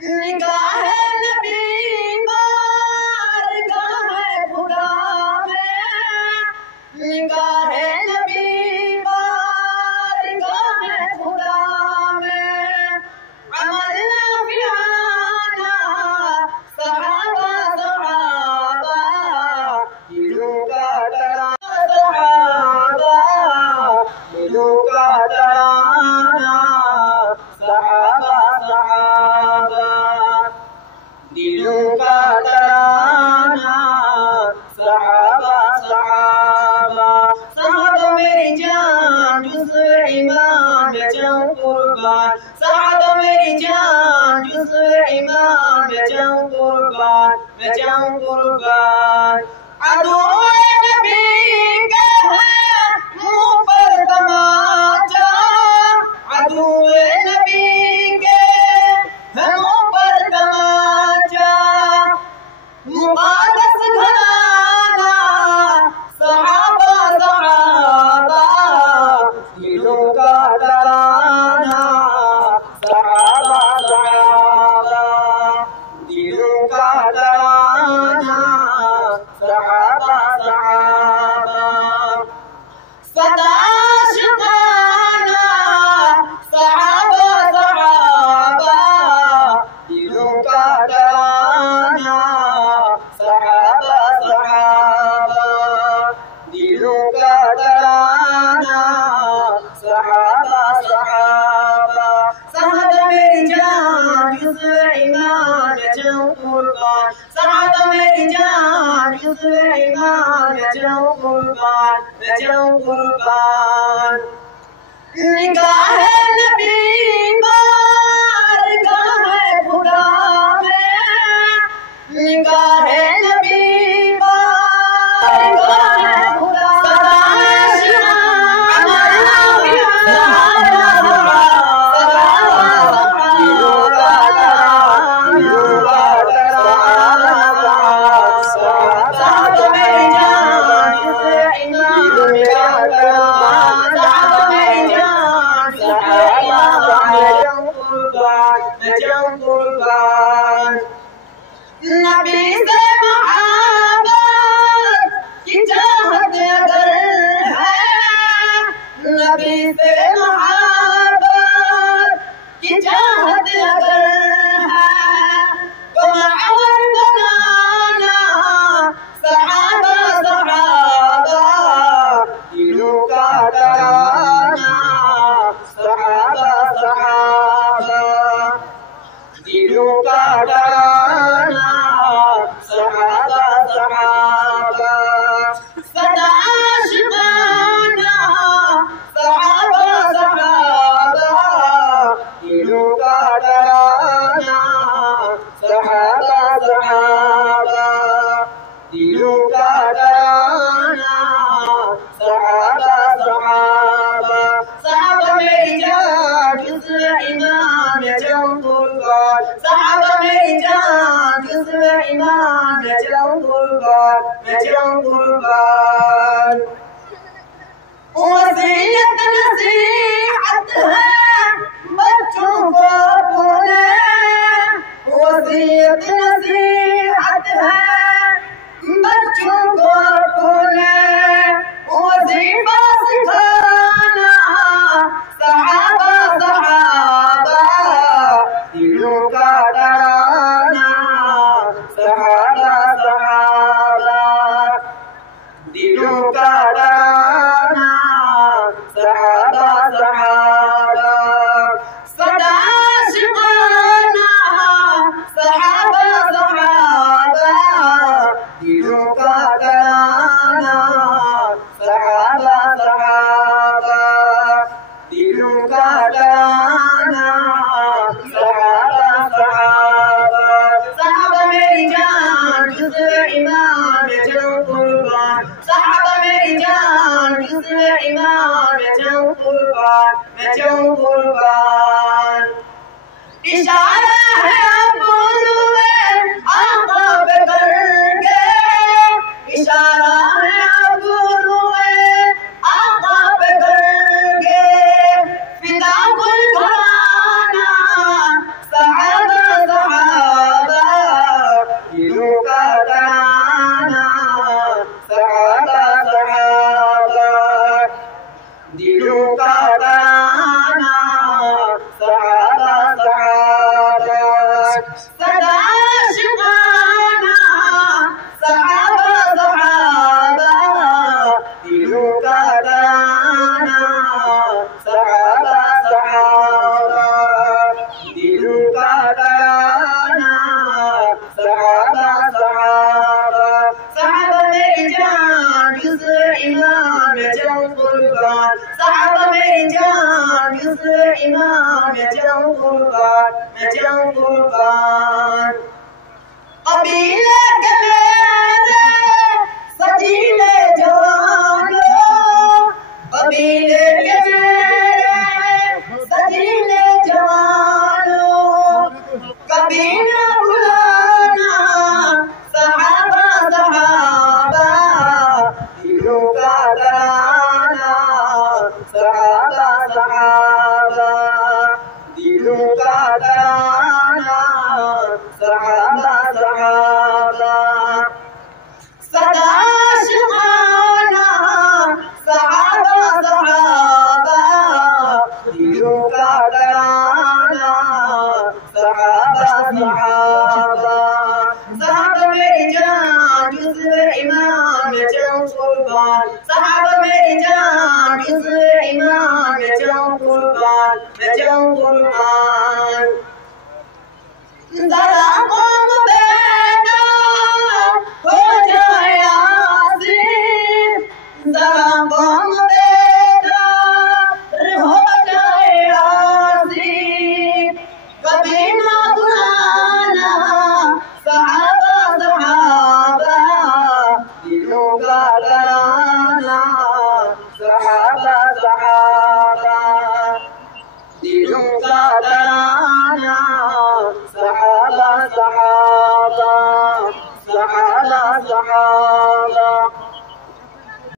निगाह नबी बारगाह खुदा में, निगाह नबी बारगाह खुदा में, अमल नाफियाना सहाबा सहाबा, दिलों का तराना सहाबा, दिलों का तराना सहाबा सहाबा, दिलों का तराना सहाबा सहाबा। सहाबा मेरी जान जुज़्व ईमान में जाऊं कुर्बान, सहाबा मेरी जान जुज़्व ईमान में जाऊं कुर्बान, मैं जाऊं कुर्बान। अदुए नबी के है मुँह पर तमाचा, अदुए नबी के है मुँह पर तमाचा, मुक़द्दस घराना सहाबा सहाबा, दिलों का तराना सहाबा सहाबा, दिलों का तराना सहाबा सहाबा। सदा आशिक़ाना सहाबा सहाबा, दिलों का तराना सहाबा सहाबा, दिलों का तराना सहाबा सहाबा। सहाबा मेरी जान जुज़्व ईमान में जाऊं कुर्बान, सहाबा मेरी जान जुज़्व ईमान में जाऊं कुर्बान, मैं जाऊं कुर्बान। निगाह नबी बारगाह खुदा में, निगाह नबी बारगाह खुदा नबी से मोहब्बत की चाहत अगर है, नबी से मोहब्बत की चाहत अगर है, तो महवर बनाना सहाबा सहाबा, दिलों का तराना सहाबा सहाबा, दिलों का तराना सहाबा सहाबा। सदा आशिक़ाना सहाबा सहाबा, दिलों का तराना सहाबा सहाबा, दिलों का तराना सहाबा सहाबा। सहाबा मेरी जान जुज़्व ईमान में जाऊं कुर्बान, सहाबा मेरी जान जुज़्व ईमान में जाऊं कुर्बान, मैं जाऊं कुर्बान। वसीयत नसीहत है बच्चों को अपने, वसीयत नसीहत है बच्चों को अपने, वजीफा सिखाना सहाबा सहाबा, दिलों का तराना सहाबा सहाबा, दिलों का तराना सहाबा सहाबा। सदा आशिक़ाना सहाबा सहाबा, दिलों का तराना सहाबा सहाबा, दिलों का तराना सहाबा सहाबा। सदा शिकाना सहाबा सहाबा दिलों का तराना सहाबा सहाबा दिलों का तराना सहाबा सहाबा सहाबा मेरी जान किस इमाम में जाऊं कुर्बान सहाबा मेरी जान किस इमाम में जाऊं कुर्बान मैं जाऊं कुर्बान कबीले के मेरे सजीले जवानों कबीले के मेरे सजीले जवानों कभी न भुलाना सहाबा सहाबा दिलों का तराना सहाबा सहाबा दिलों का तराना सहाबा सहाबा सदा शिकाना सहाबा सहाबा दिलों का तराना सहाबा सहाबा सहाबा मेरी जान किस इमाम में जाऊं कुर्बान सहाबा मेरी जान किस इमाम में जाऊं कुर्बान मैं जाऊं कुर्बान जरा कौम बेटा हो जाए आसिफ जरा कौम बेटा हो जाए आसिफ कभी ना भुलाना सहाबा सहाबा दिलों का तराना सहाबा सहाबा दिलों का तराना सहाबा सहाबा सहाबा सहाबा